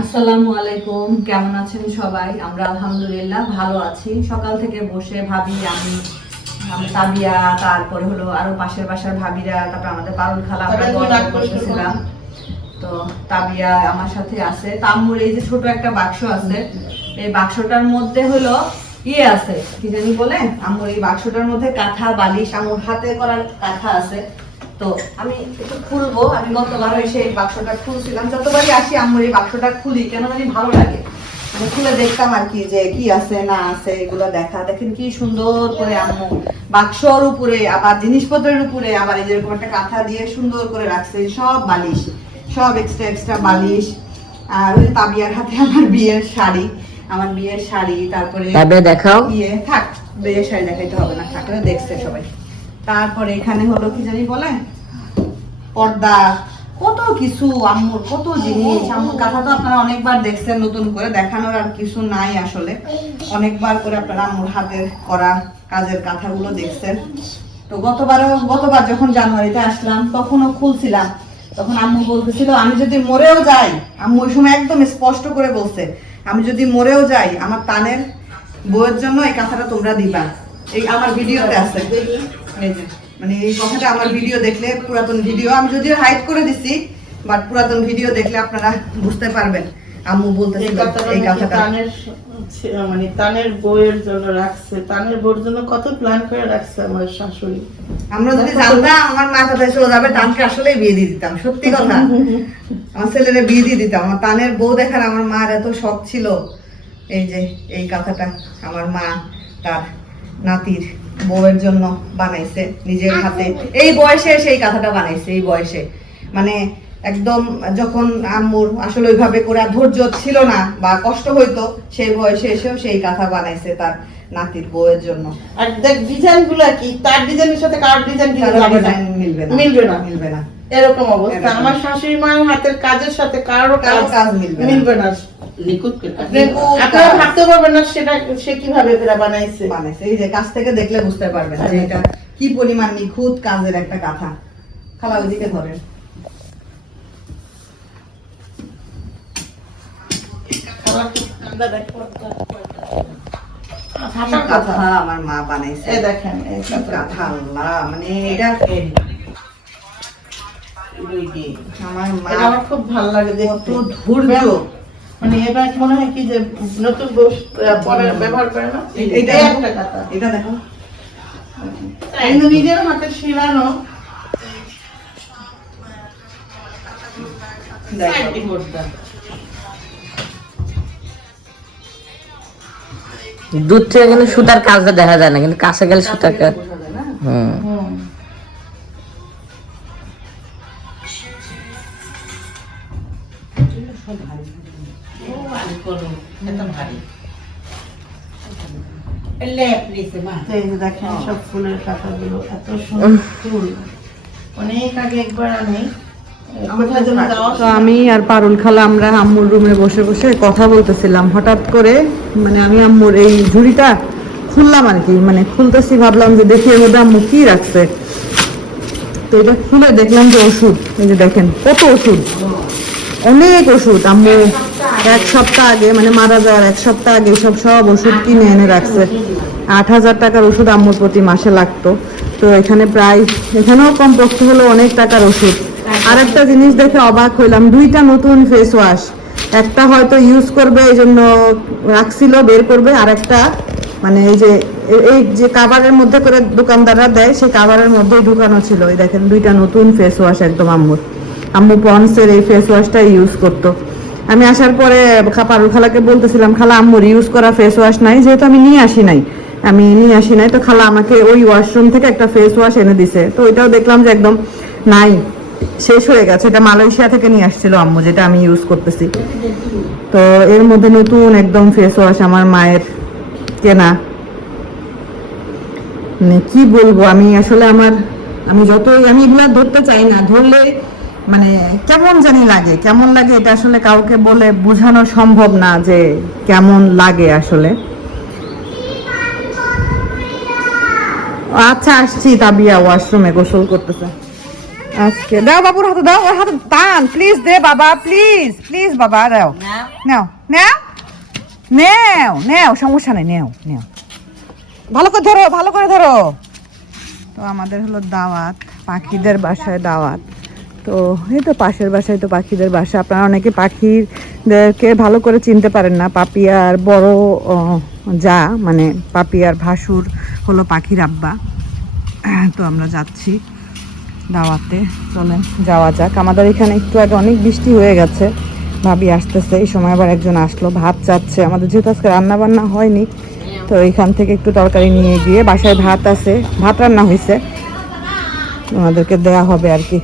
আসসালামু আলাইকুম কেমন আছেন সবাই? আমরা আলহামদুলিল্লাহ ভালো আছি। সকাল থেকে বসে ভাবি আমি আমি তাবিয়া তারপরে হলো আরও পাশের বাসার ভাবিরা তারপর আমাদের পারুল খালা আমরা গল্প। করতেছিলাম তো তাবিয়া আমার সাথে আছে। তাম্মুর এই যে ছোট একটা বাক্স আছে এই বাক্সটার মধ্যে হলো ইয়ে আছে কি জানি বলে? আমার এই বাক্সটার মধ্যে কাঁথা বালিশ আমার হাতে করার কাঁথা আছে। তো আমি একটু খুলবো আমি গতবার এসে এই বাক্সটা খুলছিলাম। যতবারই আসি আমার এই বাক্সটা খুলি কেন জানি ভালো লাগে। খুলে দেখতাম আর কি যে কি আছে না আছে এগুলো দেখা। দেখেন কি সুন্দর করে আম্মু বাক্সর উপরে আবার জিনিসপত্রের উপরে আবার এই যেরকম একটা কাঁথা দিয়ে সুন্দর করে রাখছে সব বালিশ। সব এক্সট্রা এক্সট্রা বালিশ। আর ওই তাবিয়ার হাতে আমার বিয়ের শাড়ি আমার বিয়ের শাড়ি তারপরে দেখাও। ইয়ে থাক বিয়ের শাড়ি দেখাইতে হবে না থাকলে দেখছে সবাই। তারপরে এখানে হলো কি জানি বলে? পর্দা। কত কিছু, আম্মুর কত জিনিস। আম্মুর কথা তো আপনারা অনেকবার দেখছেন নতুন করে। দেখানোর আর কিছু নাই আসলে। অনেকবার করে আপনারা আম্মুর হাতের করা কাজের কাঁথাগুলো দেখছেন। তো গতবারও, গতবার যখন জানুয়ারিতে আসলাম, তখনও খুলছিলাম। তখন আম্মু বলতেছিল, আমি যদি মরেও যাই, আম্মু ওই সময় একদম স্পষ্ট করে বলছে, আমি যদি মরেও যাই, আমার তানের বউয়ের জন্য এই কথাটা তোমরা দিবা। এই আমার ভিডিওতে আছে। মানে এই কথাটা আমার ভিডিও দেখলে পুরাতন ভিডিও আমি যদিও হাইড করে দিছি বাট পুরাতন ভিডিও দেখলে আপনারা বুঝতে পারবেন। আম্মু এই বলতেছিল এই কথাটা। তানের মানে তানের জন্য রাখছে। তানের বউর জন্য কত প্ল্যান করে রাখছে আমার শাশুড়ি। আমরা যদি জানতাম আমার মা কোথায় চলে যাবে তানকে আসলে বিয়ে দিয়ে দিতাম সত্যি কথা। আমার ছেলেরে বিয়ে দিয়ে দিতাম। আমার তানের বউ দেখার আমার মার এত শখ ছিল। এই যে এই কথাটা আমার মা তার নাতির। বউয়ের জন্য বানাইছে নিজের হাতে। এই বয়সে সেই কথাটা বানাইছে এই বয়সে। মানে একদম যখন আম্মুর আসলে ওইভাবে করে আর ধৈর্য ছিল না বা কষ্ট হইতো সেই বয়সে এসেও সেই কথা বানাইছে তার নাতির বউয়ের জন্য। আর দেখ ডিজাইনগুলা কি? তার ডিজাইনের সাথে কার ডিজাইন মিলবে না। মিলবে না। মিলবে না। এরকম অবস্থা। আমার শাশুড়ি মায়ের হাতের কাজের সাথে কারও কারও কাজ কাজ মিলবে না। মিলবে না। নিখুঁত নিখুঁত আপনারা ভাবতে পারবেন না সেটা সে কীভাবে এরা বানাইছে। বানাইছে। এই যে কাছ থেকে দেখলে বুঝতে পারবেন যে এটা কি পরিমাণ নিখুঁত কাজের একটা কাঁথা খালা ওইদিকে ধরেন। আমার মা বানাইছে। দেখেন কাঁথা আল্লাহ মানে এটা আমার মা আমার খুব ভালো লাগে দেখতে। ধৈর্য। মানে এবার মনে হয় কি যে নতুন বউ ব্যবহার করে না? এইটা একটা কথা। এটা দেখো। নিজের হাতে শিলানো দূর থেকে কিন্তু সুতার কাজটা দেখা যায় না কিন্তু কাছে গেলে সুতার কাজ? হুম। দেখেন সব ফুলের পাতাগুলো এত সুন্দর অনেক আগে একবার আমি তো আমি আর পারুল খালা আমরা আম্মুর রুমে বসে বসে কথা বলতেছিলাম। হঠাৎ করে মানে আমি আম্মুর এই ঝুড়িটা খুললাম আর কি। মানে খুলতেছি ভাবলাম যে দেখি এর মধ্যে আম্মু কি রাখছে। তো এটা খুলে দেখলাম যে ওষুধ। এই যে দেখেন কত ওষুধ। অনেক ওষুধ। আম্মু এক সপ্তাহ আগে মানে মারা যাওয়ার এক সপ্তাহ আগে সব সব ওষুধ কিনে এনে রাখছে। আট হাজার টাকার ওষুধ আম্মুর প্রতি মাসে লাগতো। তো এখানে প্রায়, এখানেও কম পক্ষে হলো অনেক টাকার ওষুধ। আর একটা জিনিস দেখে অবাক হইলাম, দুইটা নতুন ফেস ওয়াশ একটা হয়তো ইউজ করবে এই জন্য রাখছিল, বের করবে আর একটা মানে এই যে এই যে কাভারের মধ্যে করে দোকানদাররা দেয়, সেই কাভারের মধ্যেই ঢুকানো ছিল। এই দেখেন, দুইটা নতুন ফেস ওয়াশ একদম আম্মুর। আম্মু পন্সের এই ফেস ওয়াশটা ইউজ করতো। আমি আসার পরে পারুল খালাকে বলতেছিলাম, খালা আম্মুর ইউজ করা ফেস ওয়াশ নাই, যেহেতু আমি নিয়ে আসি নাই। আমি নিয়ে আসি নাই, তো খালা আমাকে ওই ওয়াশরুম থেকে একটা ফেস ওয়াশ এনে দিছে। তো ওইটাও দেখলাম যে একদম নাই, শেষ হয়ে গেছে। এটা মালয়েশিয়া থেকে নিয়ে আসছিল আম্মু, যেটা আমি ইউজ করতেছি। তো এর মধ্যে নতুন একদম ফেস ওয়াশ আমার মায়ের কেনা। মানে কি বলব, আমি আসলে আমার আমি যতই আমি এগুলা ধরতে চাই না, ধরলে মানে কেমন জানি লাগে কেমন লাগে এটা আসলে কাউকে বলে বোঝানো সম্ভব না যে কেমন লাগে আসলে। আচ্ছা আসছি তাবিয়া ওয়াশরুমে গোসল করতেছে। আজকে দাও বাবুর হাতে দাও ওর হাতে টান প্লিজ দে বাবা প্লিজ প্লিজ বাবা দাও। নেও নেও নেও নেও সমস্যা নেই নেও নেও। ভালো করে ধরো ভালো করে ধরো। তো আমাদের হলো দাওয়াত পাখিদের বাসায় দাওয়াত। তো এই তো পাশের বাসায় তো পাখিদের বাসা। আপনারা অনেকে পাখিদেরকে ভালো করে চিনতে পারেন না। পাপিয়ার বড় যা মানে পাপিয়ার ভাসুর হলো পাখির আব্বা। তো আমরা যাচ্ছি দাওয়াতে। চলেন, যাওয়া যাক। আমাদের এখানে একটু আগে অনেক বৃষ্টি হয়ে গেছে। ভাবি আসতেছে, এই সময় আবার একজন আসলো, ভাত চাচ্ছে। আমাদের যেহেতু আজকে রান্না বান্না হয়নি, তো এখান থেকে একটু তরকারি নিয়ে গিয়ে বাসায় ভাত আছে, ভাত রান্না হয়েছে ওনাদেরকে দেয়া হবে আর কি।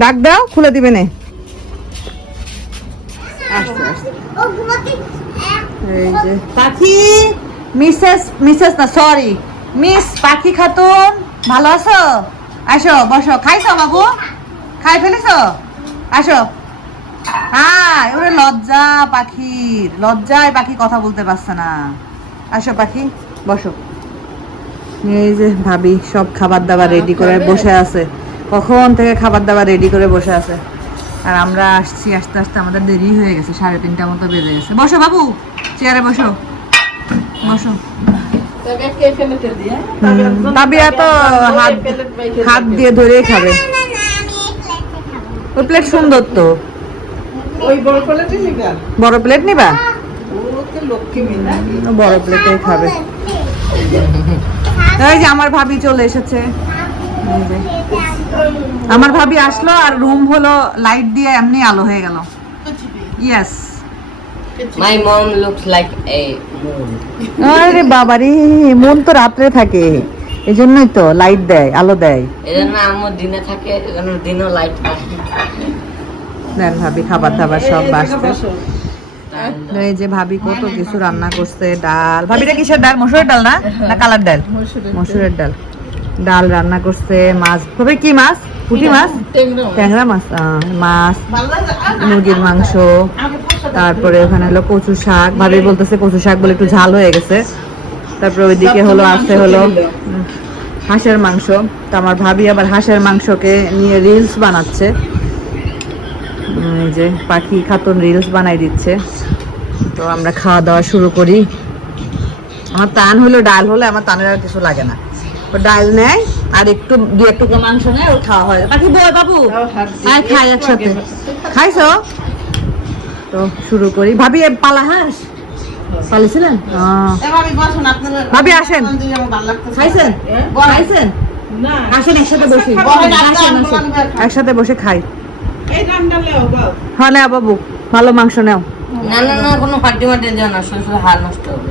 ডাক দাও খুলে দিবে নে। এই যে পাখি মিসেস মিসেস না সরি মিস পাখি খাতুন ভালো আছো? আসো বসো খাইছো বাবু? খাই ফেলেছো? আসো। হ্যাঁ ওরে লজ্জা পাখির লজ্জায় পাখি কথা বলতে পারছে না। আসো পাখি বসো। এই যে ভাবি সব খাবার দাবার রেডি করে বসে আছে। কখন থেকে খাবার দাবার রেডি করে বসে আছে? আর আমরা আসছি আস্তে আস্তে আমাদের দেরি হয়ে গেছে সাড়ে তিনটা মতো বেজে গেছে। বসো বাবু চেয়ারে বসো। বসো। তাবিয়া তো হাত হাত দিয়ে ধরেই খাবে। ওই প্লেট সুন্দর তো। বড় প্লেট নিবা? বড় প্লেটে খাবে। এই যে আমার ভাবি চলে এসেছে। আমার ভাবি আসলো আর রুম হলো লাইট দিয়ে এমনি আলো হয়ে গেল। Yes my mom looks like a moon আরে বাবারে মন তো রাত্রে থাকে। এই জন্যই তো লাইট দেয় আলো দেয়। এজন্য আম্মু দিনে থাকে এজন্য দিনও লাইট থাকে দেন ভাবি খাবার দাবার সব বাসতে এই যে ভাবি কত কিছু রান্না করছে ডাল। ভাবিটা কিসের ডাল মসুরের ডাল না? না কালার ডাল। মসুরের ডাল। ডাল রান্না করছে মাছ। ভাবি কি মাছ? পুঁটি মাছ? ট্যাংরা মাছ। মাছ মুরগির মাংস তারপরে ওখানে হলো কচু শাক। ভাবি বলতেছে কচু শাক বলে একটু ঝাল হয়ে গেছে। তারপরে ওইদিকে হলো আছে হলো হাঁসের মাংস। তো আমার ভাবি আবার হাঁসের মাংসকে নিয়ে রিলস বানাচ্ছে। যে পাখি খাতুন রিলস বানাই দিচ্ছে। তো আমরা খাওয়া দাওয়া শুরু করি। আমার তান হলো ডাল হলে আমার তানের আর কিছু লাগে না। ডাল নেয় আর একটু দু একটু মাংস নেয় ও খাওয়া হয়। পাখি বয় বাবু? আয় খাই একসাথে। খাইছো? তো শুরু করি। ভাবি পালা হাঁস পালিছিলেন? ভাবি বসুন আপনারা ভাবি আসেন। খাইছেন? খাইছেন? আসেন একসাথে বসি। একসাথে বসে খাই। এই বাবু হ্যাঁ বাবু। ভালো মাংস নেও। না না না কোনো যেও না হাড় নষ্ট হবে।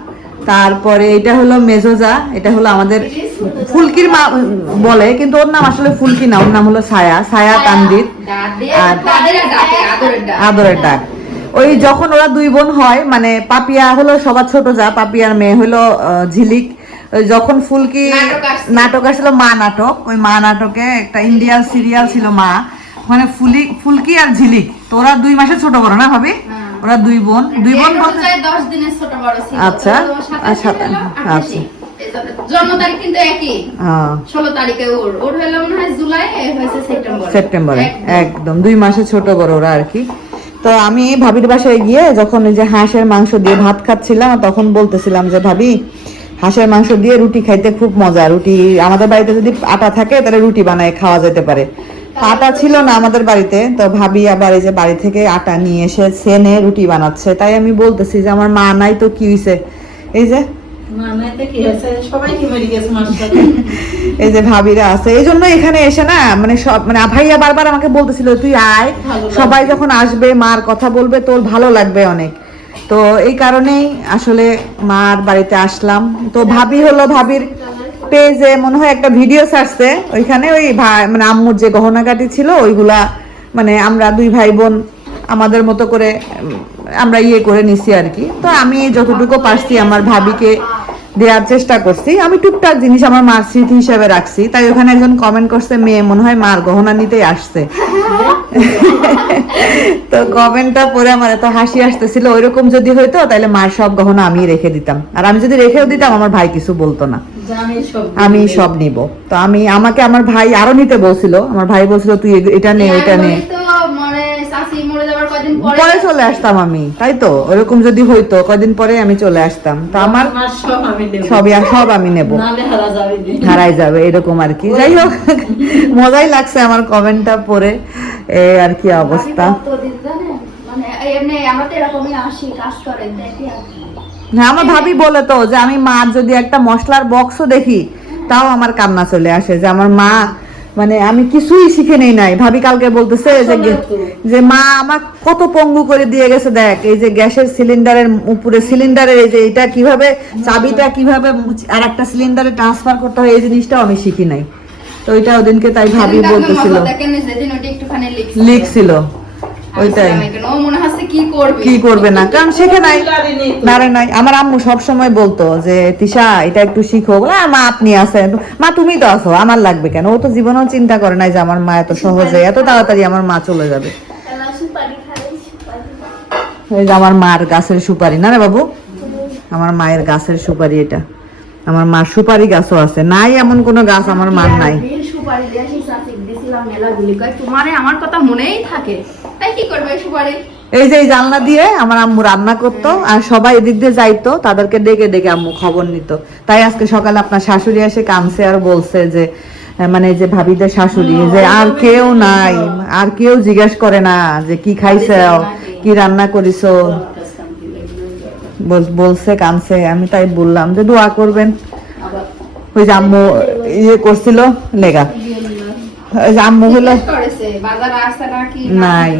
তারপরে এটা হলো মেজোজা এটা হলো আমাদের ফুলকির মা বলে কিন্তু ওর নাম আসলে ফুলকি না ওর নাম হলো ছায়া ছায়া তানবির আর আদরের ডাক। ওই যখন ওরা দুই বোন হয় মানে পাপিয়া হলো সবার ছোট যা পাপিয়ার মেয়ে হলো ঝিলিক। ওই যখন ফুলকি নাটক আসছিল। মা নাটক। ওই মা নাটকে একটা ইন্ডিয়ান সিরিয়াল ছিল মা। মানে ফুলি ফুলকি আর ঝিলিক। তো ওরা দুই মাসে ছোট বড় না ভাবি? ওরা দুই বোন। দুই বোন বলতে অনুযায়ী দশ দিনের ছোট বড় ছিল। আচ্ছা, আচ্ছা। আঠাশে। জন্ম তারিখ কিন্তু একই। আহ, ষোলো তারিখে ওর ওর হলো মনে হয় জুলাই হয়েছে সেপ্টেম্বর। সেপ্টেম্বরে একদম। দুই মাসের ছোট বড় ওরা আর কি। তো আমি ভাবির বাসায় গিয়ে যখন এই যে হাঁসের মাংস দিয়ে ভাত খাচ্ছিলাম তখন বলতেছিলাম যে ভাবি হাঁসের মাংস দিয়ে রুটি খাইতে খুব মজা। রুটি আমাদের বাড়িতে যদি আটা থাকে তাহলে রুটি বানায় খাওয়া যেতে পারে। আটা ছিল না আমাদের বাড়িতে তো ভাবি আবার এই যে বাড়ি থেকে আটা নিয়ে এসে সেনে রুটি বানাচ্ছে। তাই আমি বলতেছি যে আমার মা নাই তো কি হইছে? এই যে এই যে ভাবিরা আছে। এই জন্য এখানে এসে না মানে সব মানে ভাইয়া বারবার আমাকে বলতেছিল তুই আয় সবাই যখন আসবে মার কথা বলবে তোর ভালো লাগবে অনেক। তো এই কারণেই আসলে মার বাড়িতে আসলাম। তো ভাবি হলো ভাবির পেজে মনে হয় একটা ভিডিও ছাড়ছে। ওইখানে ওই ভাই মানে আম্মুর যে গহনাগাটি ছিল, ওইগুলা মানে আমরা দুই ভাই বোন আমাদের মতো করে আমরা ইয়ে করে নিছি আর কি। তো আমি যতটুকু পারছি আমার ভাবিকে দেওয়ার চেষ্টা করছি। আমি টুকটাক জিনিস আমার মার স্মৃতি হিসেবে রাখছি। তাই ওখানে একজন কমেন্ট করছে, মেয়ে, মনে হয় মার গহনা নিতেই আসছে। তো কমেন্টটা পরে আমার এত হাসি আসতেছিল। ওইরকম যদি হইতো তাহলে মার সব গহনা আমি রেখে দিতাম। আর আমি যদি রেখেও দিতাম, আমার ভাই কিছু বলতো না। আমি সব আমি সব নিব। তো আমি আমাকে আমার ভাই আরও নিতে বলছিল। আমার ভাই বলছিল তুই এটা নে এটা নে। মানে পরে। পরে চলে আসতাম আমি তাই তো? ওরকম যদি হইতো কয়দিন পরে আমি চলে আসতাম। তো আমার আমার সব সবই সব আমি নেব। হারাই যাবে এরকম আর কি। যাই হোক মজাই লাগছে আমার কমেন্টটা পড়ে। এই আর কি অবস্থা? মানে এমনি আমরা তো এরকমই আসি কাজ করে দেখি হ্যাঁ আমার ভাবি বলে তো যে আমি মার যদি একটা মশলার বক্সও দেখি তাও আমার কান্না চলে আসে যে আমার মা মানে আমি কিছুই শিখে নেই নাই। ভাবি কালকে বলতেছে যে যে মা আমার কত পঙ্গু করে দিয়ে গেছে দেখ এই যে গ্যাসের সিলিন্ডারের উপরে সিলিন্ডারের এই যে এটা কীভাবে চাবিটা কীভাবে আর একটা সিলিন্ডারে ট্রান্সফার করতে হয় এই জিনিসটাও আমি শিখি নাই। তো এটা ওদিনকে তাই ভাবি বলতেছিল। লিখছিল। ওইটাই। হচ্ছে কি করবে? কি করবে না? কারণ শেখে নাই নারে নাই। আমার আম্মু সব সময় বলতো যে তিশা এটা একটু শিখো। মা আপনি আছেন। মা তুমি তো আছো। আমার লাগবে কেন? ও তো জীবনেও চিন্তা করে নাই যে আমার মা এত সহজে এত তাড়াতাড়ি আমার মা চলে যাবে। এই যে আমার মার গাছের সুপারি। না রে বাবু? আমার মায়ের গাছের সুপারি এটা। আমার মার সুপারি গাছও আছে। নাই এমন কোনো গাছ আমার মার নাই। সুপারি দিয়ে সেই চাচিক দিছিলাম কয় তোমারে আমার কথা মনেই থাকে। তাই কি করবে এই সুপারি এই যে এই জানলা দিয়ে আমার আম্মু রান্না করতো আর সবাই এদিক দিয়ে যাইতো তাদেরকে ডেকে ডেকে আম্মু খবর নিত। তাই আজকে সকালে আপনার শাশুড়ি এসে কানছে আর বলছে যে মানে যে ভাবিদের শাশুড়ি যে আর কেউ নাই আর কেউ জিজ্ঞেস করে না যে কি খাইছো কি রান্না করিছো? বল- বলছে কানছে। আমি তাই বললাম যে দোয়া করবেন। ওই যে আম্মু ইয়ে করছিল লেগা। ওই যে আম্মু হলো নাই।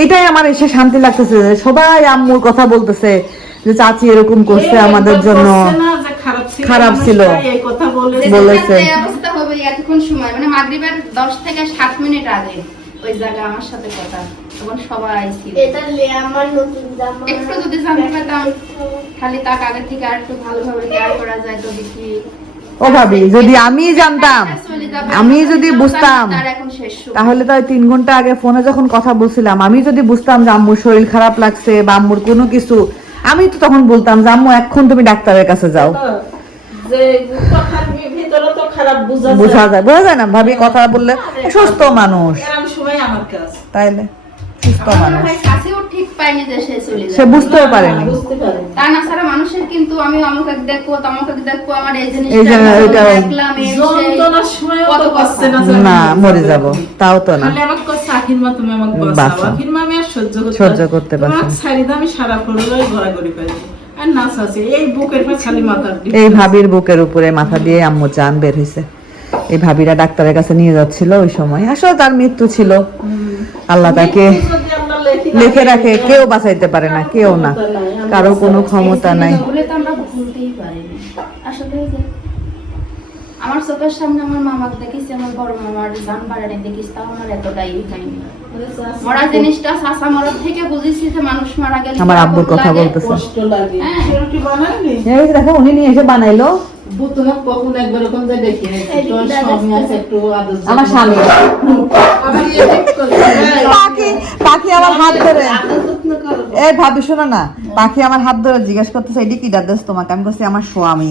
এইটাই আমার এসে শান্তি লাগতেছে সবাই আম্মুর কথা বলতেছে যে চাচি এরকম করছে আমাদের জন্য। খারাপ ছিল। এই কথা বলে যে বলেছে। এই অবস্থা হবে এতক্ষণ সময়। মানে মাগরিবের দশ থেকে সাত মিনিট আগে ওই জায়গা আমার সাথে কথা। তখন সবাই ছিল। এটা লে আমার নতুন জামা। একটু যদি জানতে পারতাম খালি তাকে আগের থেকে আর একটু ভালোভাবে কেয়ার করা যায় তো দেখি ও ভাবি যদি আমি জানতাম আমি যদি বুঝতাম। তাহলে তো তিন ঘণ্টা আগে ফোনে যখন কথা বলছিলাম আমি যদি বুঝতাম যে আম্মুর শরীর খারাপ লাগছে বা আম্মুর কোনো কিছু আমি তো তখন বলতাম যে আম্মু এখন তুমি ডাক্তারের কাছে যাও। বুঝা যায়। বোঝা যায় না ভাবি কথা বললে সুস্থ মানুষ। তাইলে? সুস্থ মানুষ সে বুঝতেও পারেনি। পারে তা না ছাড়া মানুষের কিন্তু আমি অমুক দেখব তমুক দেখব আমার এই জিনিসটা দেখলাম না মরে যাব তাও তো না। সহ্য করতে এই ভাবির বুকের উপরে মাথা দিয়ে আম্মু জান বের হয়েছে এই ভাবিরা ডাক্তারের কাছে নিয়ে যাচ্ছিল ওই সময়। আসলে তার মৃত্যু ছিল। আল্লাহ তাকে লেখি রাখে, কেউ বাঁচাইতে পারে না, কেউ না। কারও কোনো ক্ষমতা নাই। আমার চোখের সামনে আমার মামাকে দেখিস আমার বড় মামার জান বাড়ানি দেখিস তাও আমার এতটাই হয়নি মরা জিনিসটা মরার থেকে বুঝেছি যে মানুষ মারা গেলে আমার আব্বুর কথা বলতেছে। কষ্ট লাগে। হ্যাঁ। রুটি বানায়নি? এই দেখো উনি নিয়ে এসে বানাইলো। বু কখন একবার ওখান থেকে দেখি তোর স্বামী আছে একটু আদর আমার স্বামী। করে। আবার ঠিক করে, এই, পাখি পাখি আমার হাত ধরে। আদর যত্ন করো। এই ভাবি শোনো না। পাখি আমার হাত ধরে জিজ্ঞেস করতেছে এটি কি দাদাস তোমাকে? আমি বলছি আমার স্বামী।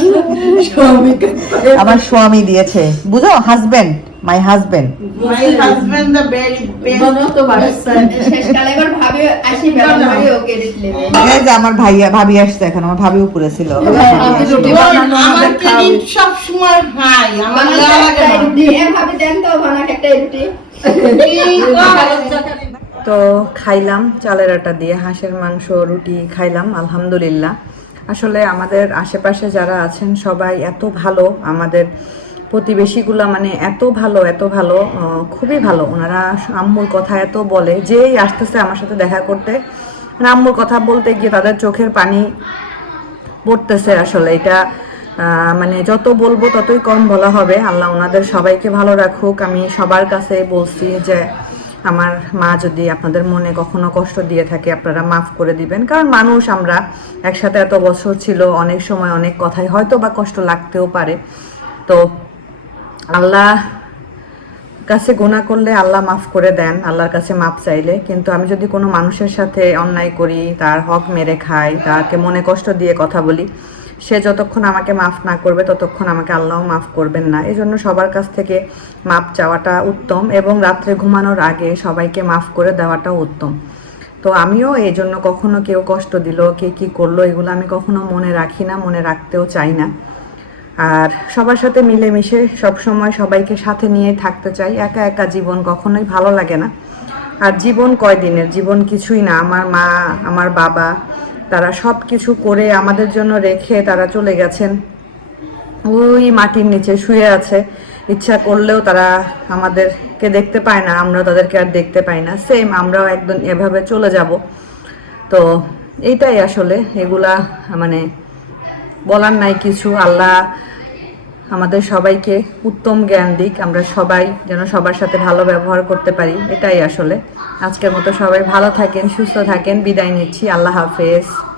আমার স্বামী দিয়েছে। বুঝো? Husband my husband My husband the very best. বানাও তো বাড়ছে। শেষকালে এবার ভাবে আসি বেড়াল বাড়ি ওকে দিলে এই যে আমার ভাইয়া ভাবি আসছে এখন আমার ভাবি উপরে ছিল। আপনি রুটি Lord, বানানো আমার credit সব সময় হাই। আমার লাগে এ ভাবি দেন তো বানাকে একটা রুটি। তো খাইলাম চালের আটা দিয়ে হাঁসের মাংস রুটি খাইলাম আলহামদুলিল্লাহ। আসলে আমাদের আশেপাশে যারা আছেন সবাই এত ভালো আমাদের প্রতিবেশীগুলো মানে এত ভালো এত ভালো খুবই ভালো। ওনারা আম্মুর কথা এত বলে, যেই আসতেছে আমার সাথে দেখা করতে মানে আম্মুর কথা বলতে গিয়ে তাদের চোখের পানি পড়তেছে আসলে। এটা মানে যত বলব ততই কম বলা হবে। আল্লাহ ওনাদের সবাইকে ভালো রাখুক। আমি সবার কাছে বলছি যে, আমার মা যদি আপনাদের মনে কখনো কষ্ট দিয়ে থাকে, আপনারা মাফ করে দিবেন। কারণ মানুষ আমরা একসাথে এত বছর ছিল, অনেক সময় অনেক কথাই হয়তো বা কষ্ট লাগতেও পারে। তো আল্লাহ কাছে গোনা করলে আল্লাহ মাফ করে দেন, আল্লাহর কাছে মাপ চাইলে। কিন্তু আমি যদি কোনো মানুষের সাথে অন্যায় করি, তার হক মেরে খাই, তাকে মনে কষ্ট দিয়ে কথা বলি, সে যতক্ষণ আমাকে মাফ না করবে, ততক্ষণ আমাকে আল্লাহও মাফ করবেন না। এই জন্য সবার কাছ থেকে মাপ চাওয়াটা উত্তম এবং রাত্রে ঘুমানোর আগে সবাইকে মাফ করে দেওয়াটাও উত্তম। তো আমিও এই জন্য কখনো কেউ কষ্ট দিল, কে কি করল, এগুলো আমি কখনো মনে রাখি না, মনে রাখতেও চাই না। আর সবার সাথে মিলেমিশে সব সময় সবাইকে সাথে নিয়ে থাকতে চাই। একা একা জীবন কখনোই ভালো লাগে না। আর জীবন কয়দিনের? জীবন কিছুই না। আমার মা, আমার বাবা, তারা সব কিছু করে আমাদের জন্য রেখে তারা চলে গেছেন। ওই মাটির নিচে শুয়ে আছে। ইচ্ছা করলেও তারা আমাদেরকে দেখতে পায় না। আমরা তাদেরকে আর দেখতে পাই না। সেম আমরাও একদম এভাবে চলে যাব। তো এইটাই আসলে। এগুলা মানে বলার নাই কিছু। আল্লাহ আমাদের সবাইকে উত্তম জ্ঞান দিক। আমরা সবাই যেন সবার সাথে ভালো ব্যবহার করতে পারি। এটাই আসলে। আজকের মতো সবাই ভালো থাকেন, সুস্থ থাকেন। বিদায় নিচ্ছি। আল্লাহ হাফেজ।